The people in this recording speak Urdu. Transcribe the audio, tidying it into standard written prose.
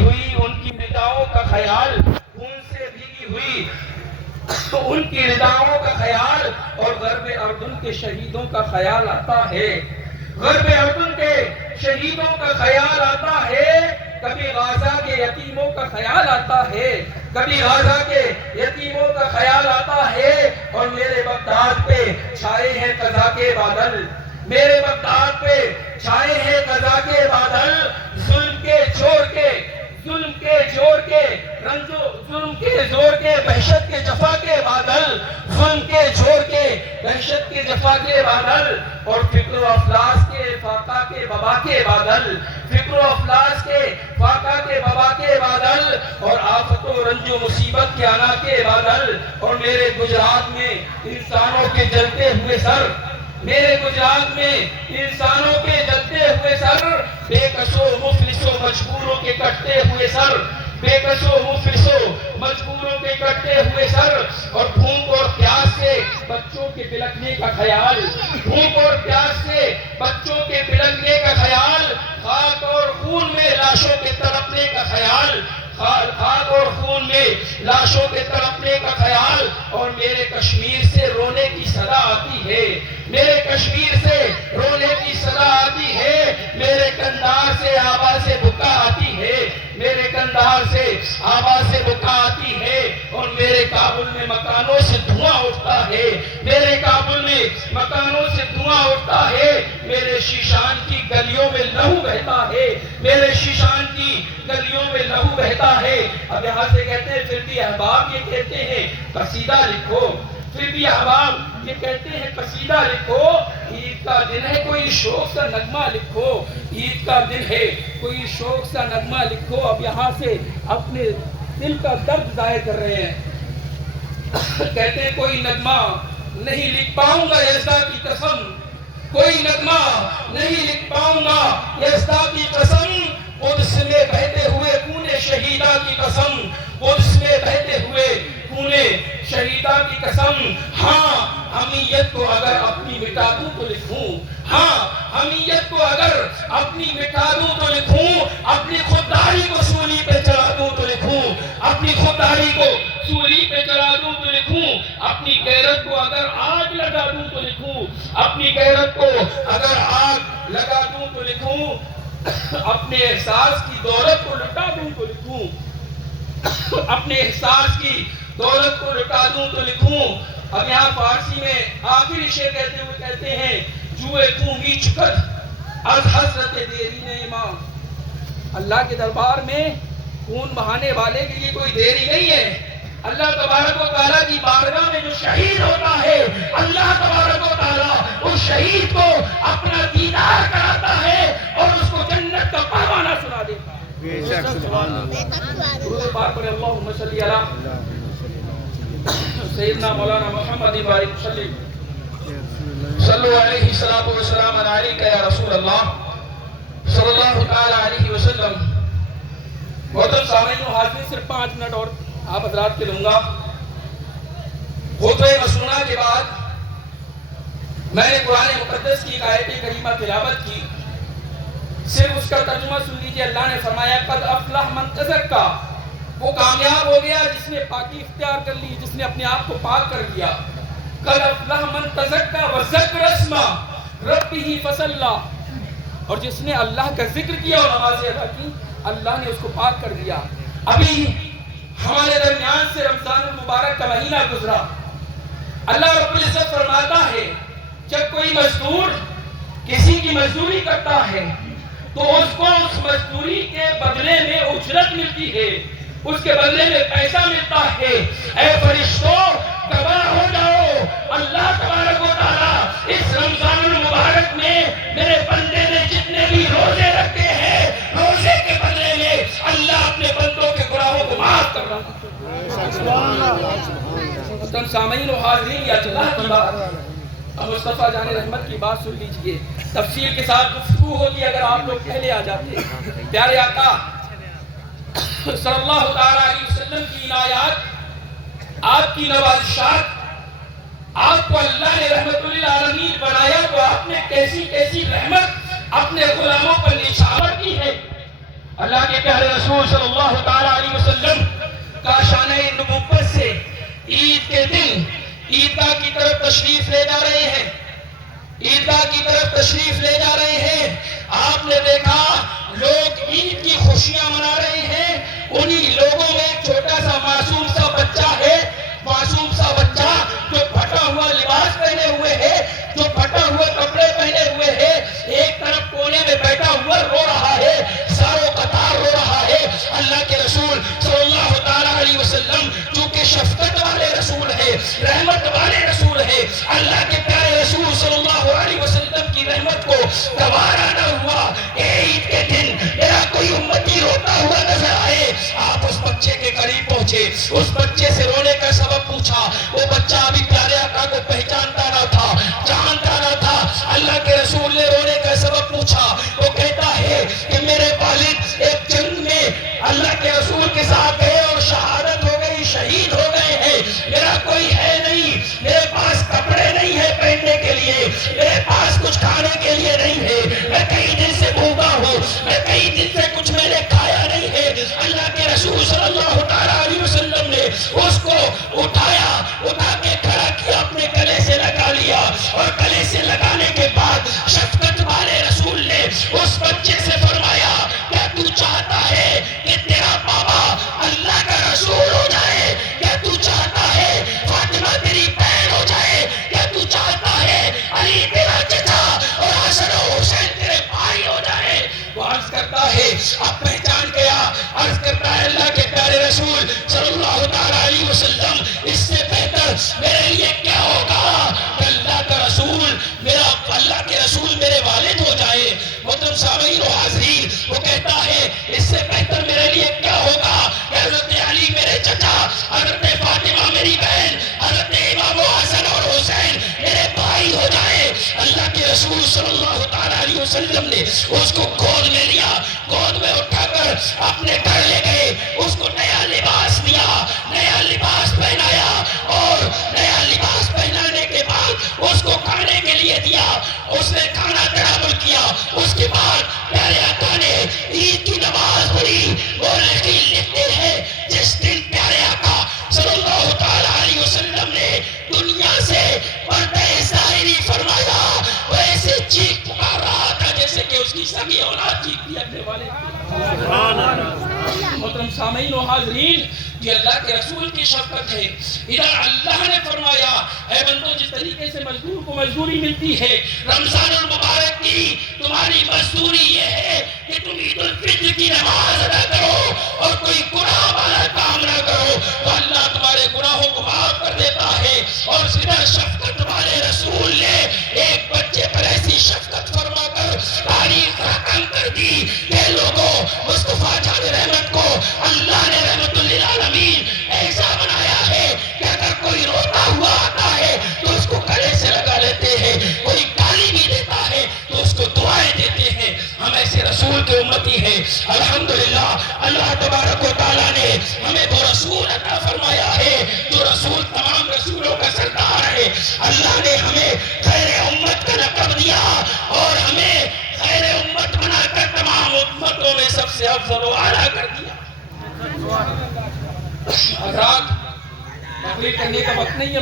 بھیگی ہوئی ان کی رداؤں کا خیال، خون سے بھیگی ہوئی ان کی رداؤں کا خیال، اور غرب اردن کے شہیدوں کا خیال آتا ہے، غرب اردن کے شہیدوں کا خیال آتا ہے، کبھی غازہ کے یتیموں کا خیال آتا ہے، کبھی غازہ کے یتیموں کا خیال آتا ہے، اور میرے بغداد پہ چھائے ہیں قضا کے بادل، میرے بغداد پہ چھائے ہیں قضا کے بادل، ظلم کے زور کے ظلم کے زور کے وحشت کے جفا کے بادل، ظلم کے زور کے وحشت کے جفا کے بادل، اور فکر و افلاس کے فاقہ کے وبا کے بادل، فکر و افلاس کے فاقہ کے وبا کے بادل، اور آفت و رنج و مصیبت کے آنا کے بادل، اور میرے گجرات میں انسانوں کے جلتے ہوئے سر، میرے گجرات میں انسانوں کے جلتے ہوئے سر، بے کسو مفلسو مجبوروں کے کٹتے ہوئے سر، بے کسو مفلسو مجبوروں کے کٹتے ہوئے سر، اور بھوک اور پیاس سے بچوں کے بلکنے کا خیال، بھوک اور پیاس سے بچوں کے بلکنے کا خیال، خاک اور خون میں لاشوں کے تڑپنے کا خیال، خاک اور خون میں لاشوں کے تڑپنے کا خیال، اور میرے کشمیر سے رونے کی صدا آتی ہے، میرے کشمیر سے رونے کی صدا آتی ہے، میرے کندھار سے آواز بکا آتی ہے، میرے کندھار سے آواز بکا آتی ہے، اور میرے کابل میں مکانوں سے دھواں اٹھتا ہے، میرے کابل میں مکانوں سے دھواں اٹھتا ہے، میرے شیشان کی گلیوں میں لہو بہتا ہے، میرے شیشان کی گلیوں میں لہو بہتا ہے۔ اب یہاں سے کہتے ہیں پھر بھی احباب یہ کہتے ہیں قصیدہ لکھو، پھر بھی احباب یہ کہتے ہیں قصیدہ لکھو، عید کا دن ہے کوئی شوق سا نغمہ لکھو، عید کا دن ہے کوئی شوق سا نغمہ لکھو۔ اب یہاں سے اپنے دل کا درد ظاہر کر رہے ہیں، کہتے ہیں کوئی نغمہ نہیں لکھ پاؤں گا یزداں کی قسم، کوئی نغمہ نہیں لکھ پاؤں گا یزداں کی قسم، قدس میں بہتے ہوئے خون شہیدہ کی قسم، قدس میں بہتے ہوئے خون شہیدہ کی قسم۔ ہاں حمیت کو اگر اپنی مٹا دوں تو لکھوں، ہاں حمیت کو اگر اپنی مٹا دوں تو لکھوں، اپنی خودداری کو سولی پہ چلا دوں تو لکھوں، اپنی خودداری کو سولی پہ چلا دوں تو لکھوں، اپنی غیرت کو اگر آگ لگا دوں تو لکھوں، اپنی غیرت کو اگر آگ لگا دوں تو لکھوں، اپنے احساس کی دولت کو لٹا دوں تو لکھوں، اپنے احساس کی دولت کو لٹا دوں تو لکھوں۔ اب یہاں فارسی میں آخری شعر کہتے ہوئے کہتے ہیں جوئے خونی چکت از حضرت دیرین امام، اللہ کے دربار میں خون بہانے والے کے لیے کوئی دیری نہیں ہے۔ اللہ تبارک و تعالیٰ کی بارگاہ میں جو شہید ہوتا ہے، اللہ تبارک و تعالیٰ اس شہید کو اپنا دیدار کراتا ہے اور اس کو جنت کا پروانہ سنا دیتا ہے۔ بے شک سبحان اللہ۔ درود پاک پڑھیں، اللہم صلی علی سیدنا مولانا محمد بارک وسلم، صلو علیہ الصلوۃ والسلام علیک یا رسول اللہ صلی اللہ تعالی علیہ وسلم۔ محترم سامعین و حاضرین، صرف 5 منٹ اور آپ حضرات کے دوں گا۔ خطبہ مسنونہ کے بعد میں نے قرآن مقدس کی ایک آیت کریمہ تلاوت کی، صرف اس کا ترجمہ سن لیجیے۔ اللہ نے فرمایا قد افلح من تزکا، وہ کامیاب ہو گیا جس نے پاکی اختیار کر لی، جس نے اپنے آپ کو پاک کر لیا۔ قد افلح من تزکا وذکر اسم ربہ فصلی، اور جس نے اللہ کا ذکر کیا اور نمازیں ادا کی، اللہ نے اس کو پاک کر دیا۔ ابھی ہمارے درمیان سے رمضان المبارک کا مہینہ گزرا۔ اللہ رب العزت فرماتا ہے جب کوئی مزدور کسی کی مزدوری کرتا ہے تو اس کو اس مزدوری کے بدلے میں اجرت ملتی ہے، اس کے بدلے میں پیسہ ملتا ہے۔ اے فرشتوں گواہ ہو جاؤ، اللہ تبارک و تعالیٰ اس رمضان المبارک میں میرے بندے نے جتنے بھی روزے رکھے ہیں، روزے کے بدلے میں اللہ اپنے بندوں کے گناہوں کو معاف کر رہا ہے۔ سامعین و حاضرین، یا اللہ کی بات، اب مصطفیٰ جان رحمت کی بات سن لیجئے، تفصیل کے ساتھ گفتگو ہوگی اگر آپ لوگ پہلے آ جاتے۔ پیارے آقا صلی اللہ تعالی علیہ وسلم کی عنایات، آپ کی نوازشات، آپ کو اللہ نے رحمت للعالمین بنایا تو آپ نے کیسی کیسی رحمت اپنے غلاموں پر نچھاور کی ہے۔ اللہ کے پیارے رسول صلی اللہ تعالیٰ علیہ وسلم کا شان نبوت سے عید کے دن عیدگاہ کی طرف تشریف لے جا رہے ہیں، عیدگاہ کی طرف تشریف لے جا رہے ہیں۔ آپ نے دیکھا لوگ عید کی خوشیاں منا رہے ہیں، انہی لوگوں میں ایک چھوٹا سا معصوم سا بچہ ہے، معصوم سا بچہ جو پھٹا ہوا لباس پہنے ہوئے ہے، جو پھٹا ہوا کپڑے پہنے ہوئے ہے، ایک طرف کونے میں بیٹھا ہوا رو رہا ہے، ساروں قطار رو رہا ہے۔ اللہ کے رسول صلی اللہ تعالیٰ علیہ وسلم چونکہ شفقت والے رسول ہے، رحمت والے رسول ہے، اللہ کے پیارے رسول صلی اللہ علیہ وسلم کی رحمت کو گوارا نہ ہوا کہ عید کے دن میرا کوئی امتی روتا ہوا نظر آئے۔ آپ اس بچے کے قریب پہنچے، اس بچے سے رونے کا سبب پوچھا۔ وہ بچہ ابھی پیارے آقا کو پہچانتا نہ تھا، جانتا نہ تھا۔ اللہ کے رسول نے رونے کا سبب پوچھا۔ وہ کہتا ہے کہ میرے والد ایک جنگ میں اللہ کے رسول کے ساتھ گئے اور شہادت ہو گئی، شہید ہو گئے ہیں، میرا کوئی ہے نہیں، میرے پاس کپڑے نہیں ہے پہننے کے لیے، میرے پاس کچھ کھانے کے لیے نہیں ہے، میں کئی دن سے بھوکا ہوں، میں کئی دن سے کچھ میں نے کھایا نہیں ہے۔ اللہ کے رسول صلی اللہ تعالیٰ علیہ وسلم نے اس کو اٹھایا، اٹھا کے کھڑا کیا، اپنے گلے سے لگا لیا، اور گلے سے لگانے کے بعد شفقت والے رسول نے اس بچے سے فرمایا کیا تو چاہتا ہے کہ تیرا بابا اللہ کا رسول ہو جائے؟ کیا تو چاہتا ہے فاطمہ تیری بہن ہو جائے؟ کیا تو چاہتا ہے علی تیرا چچا اور حسن و حسین تیرے بھائی ہو جائے؟ وہ عرض کرتا ہے، اب پہچان گیا، عرض کرتا ہے اللہ کے پیارے رسول صلی اللہ تعالیٰ علیہ وسلم اس سے بہتر میرے لیے کیا ہوگا کہ اللہ کا رسول میرا، اللہ کے رسول میرے والد ہو جائے۔ محترم سامعین و حاضرین، وہ کہتا ہے اس سے بہتر میرے لیے کیا ہوگا کہ حضرت علی میرے چچا، حضرت فاطمہ میری بہن، حضرت امام حسن اور حسین میرے بھائی ہو جائے۔ اللہ کے رسول صلی اللہ تعالیٰ علیہ وسلم نے اس کو گود میں لیا، گود میں اٹھا کر اپنے گھر لے گئے، اس کو نیا لباس دیا، نیا لباس پہنایا، اور نیا لباس پہنانے کے بعد اس کو کھانے کے لیے دیا، اس نے کھانا تناول کیا۔ اس کے بعد پیارے آقا نے عید کی نماز پڑھی۔ مورخین لکھتے ہیں جس دن پیارے آقا صلی اللہ تعالیٰ علیہ وسلم نے دنیا سے پردہ ظاہری فرمایا، وہ ایسے چیخ پکار رہا تھا جیسے کہ اس کی سگی اولاد چیختی اپنے والے۔ محترم سامعین و حاضرین، یہ اللہ کے رسول کی شفقت ہے۔ ادھر اللہ نے فرمایا اے بندو جس طریقے سے مزدور کو مزدوری ملتی ہے، رمضان المبارک کی تمہاری مزدوری یہ ہے کہ تم عید الفطر کی نماز ادا کرو اور کوئی گناہ والا کام نہ کرو، تو اللہ تمہارے گناہوں کو معاف کر دیتا ہے۔ اور ادھر شفقت والے رسول نے ایک بچے پر ایسی شفقت فرما کر تاریخ رقم کر دی کہ لوگوں مصطفیٰ جان رحمت کو اللہ نے رحمت للعالمین ایسا بنایا ہے کہ اگر کوئی روتا ہوا آتا ہے تو اس کو گلے سے لگا لیتے ہیں، کوئی گالی بھی دیتا ہے تو اس کو دعائیں دیتے ہیں۔ ہم ایسے رسول کے امتی ہیں۔ الحمدللہ اللہ تبارک و تعالیٰ نے ہمیں وہ رسول عطا فرمایا ہے جو رسول تمام رسولوں کا سردار ہے۔ اللہ نے ہمیں خیر امت کا لقب دیا اور ہمیں خیر امت بنا کر تمام امتوں میں سب سے افضل و اعلیٰ کر دیا۔ حضرات تقریر کرنے کا وقت نہیں ہے۔